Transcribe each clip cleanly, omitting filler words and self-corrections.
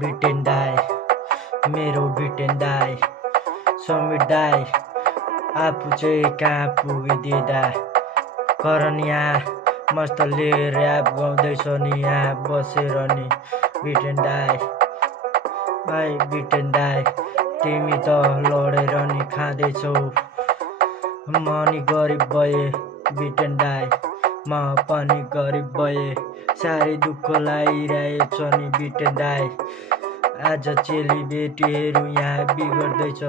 बिटेन दाई, मेरो बिटेन दाई, समीर दाई आफू चाहिँ कहाँ पुगिदिँदा करन यहाँ मस्त लिएर ऱ्याप गाउँदैछ नि यहाँ बसेर नि बिटेन दाई। भाइ बिटेन दाई तिमी त लडेर नि खाँदैछौ, म नि गरिब भए बिटेन दाई, म पनि गरिब भए साह्रै दुःख लागिरहेछ नि बिटेन दाई। आज चेलीबेटीहरू यहाँ बिगड्दैछ,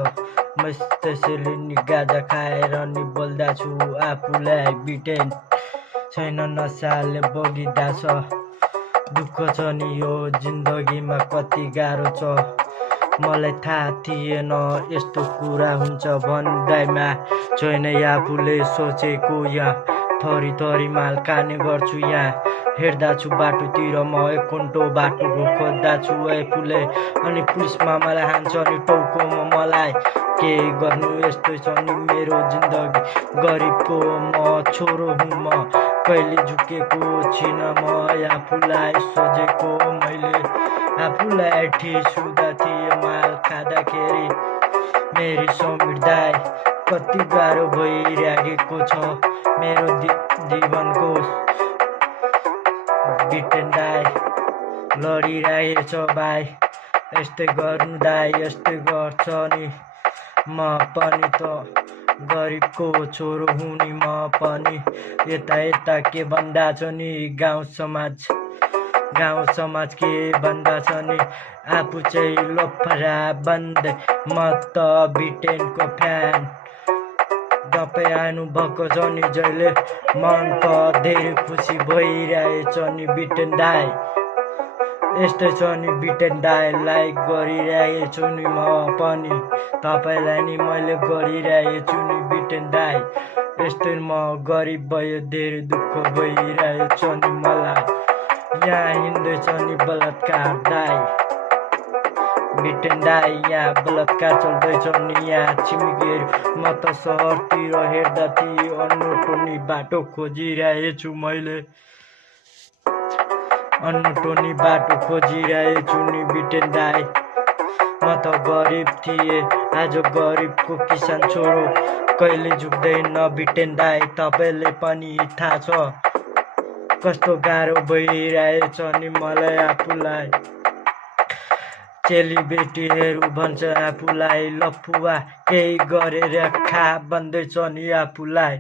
म त्यसैले नि गाजा खाएर नि बोल्दा छु आफूलाई बिटेन छैन नसाले बगिँदा छ। दुःख छ नि यो जिन्दगीमा कति गाह्रो छ, मलाई थाहा थिएन यस्तो कुरा हुन्छ भन्दैमा छैन आफूले सोचेको यहाँ थरी थरी माल खाने गर्छु यहाँ हेर्दा छु बाटोतिर म एकन्टो बाटोको खोज्दा छु आफूले अनि पुलिस मामालाई हान्छ नि टाउकोमा मलाई के गर्नु यस्तो छ नि मेरो जिन्दगी गरिबको म छोरो हुँ म कहिले झुकेको छिन म आफूलाई सोचेको मैले आफूलाई ठिस हुँदा थिएँ माल खाँदाखेरि मेरी समीर दाई कति गाह्रो भइरहेको छ मेरो जीवनको बिटेन दाई लडिरहेछ भाइ यस्तै गर्नु दाई यस्तै गर्छ नि म पनि त गरिबको छोरो हुँ नि म पनि यता के भन्दा छ नि गाउँ समाज के भन्दा छ नि आफू चाहिँ लफरा बन्दै म त बिटेनको फ्यान तपाईँ आउनुभएको छ नि जहिले मन त धेरै खुसी भइरहेछ नि बिटेन दाई यस्तै छ नि बिटेन दाई लाइक गरिरहेछु नि म पनि तपाईँलाई नि मैले गरिरहेछु नि बिटेन दाई यस्तै म गरिब भयो धेरै दुःख भइरहेछ नि मलाई यहाँ हिँड्दैछ नि बलात्कार दाई बिटेन दाई यहाँ बलात्कार चल्दैछ नि यहाँ छिमेकीहरू म त सहरतिर हेर्दा थिएँ अनौठो नि बाटो खोजिरहेछु मैले अनौठो नि बाटो खोजिरहेछु नि बिटेन दाई म त गरिब थिएँ आज गरिबको किसान छोरो कहिले झुक्दैन बिटेन दाई तपाईँले पनि थाहा छ कस्तो गाह्रो भइरहेछ नि मलाई आफूलाई चेलीबेटीहरू भन्छ आफूलाई लफुवा केही गरेर खा भन्दैछ नि आफूलाई